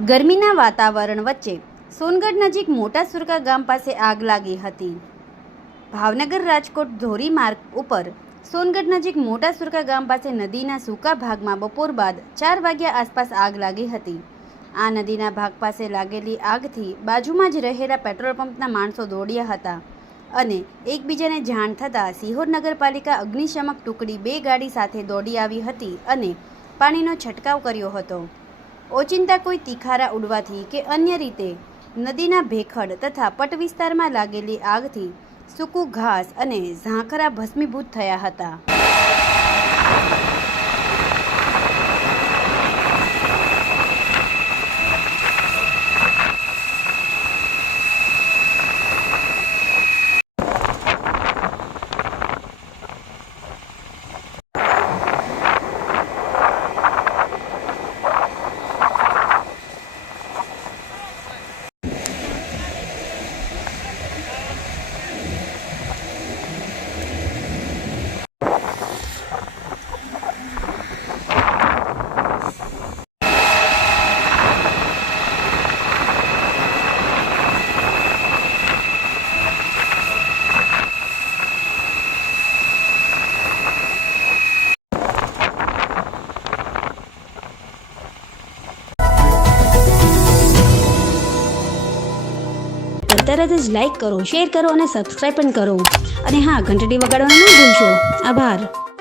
ગરમીના વાતાવરણ વચ્ચે સોનગઢ નજીક મોટા સુરકા ગામ પાસે આગ લાગી હતી. ભાવનગર રાજકોટ ધોરી માર્ગ ઉપર સોનગઢ નજીક મોટા સુરકા ગામ પાસે નદીના સૂકા ભાગમાં બપોર બાદ ચાર વાગ્યા આસપાસ આગ લાગી હતી. આ નદીના ભાગ પાસે લાગેલી આગથી બાજુમાં જ રહેલા પેટ્રોલ પંપના માણસો દોડ્યા હતા અને એકબીજાને જાણ થતાં સિહોર નગરપાલિકા અગ્નિશમક ટુકડી બે ગાડી સાથે દોડી આવી હતી અને પાણીનો છંટકાવ કર્યો હતો. ઓચિંતા કોઈ તિખારા ઉડવાથી કે અન્ય રીતે નદીના ભેખડ તથા પટ વિસ્તારમાં લાગેલી આગથી સૂકું ઘાસ અને ઝાંખરા ભસ્મીભૂત થયા હતા. તરત જ લાઈક કરો શેર કરો અને સબસ્ક્રાઈબ પણ કરો. અને હા, ઘંટડી વગાડવાનું ન ભૂલશો. આભાર.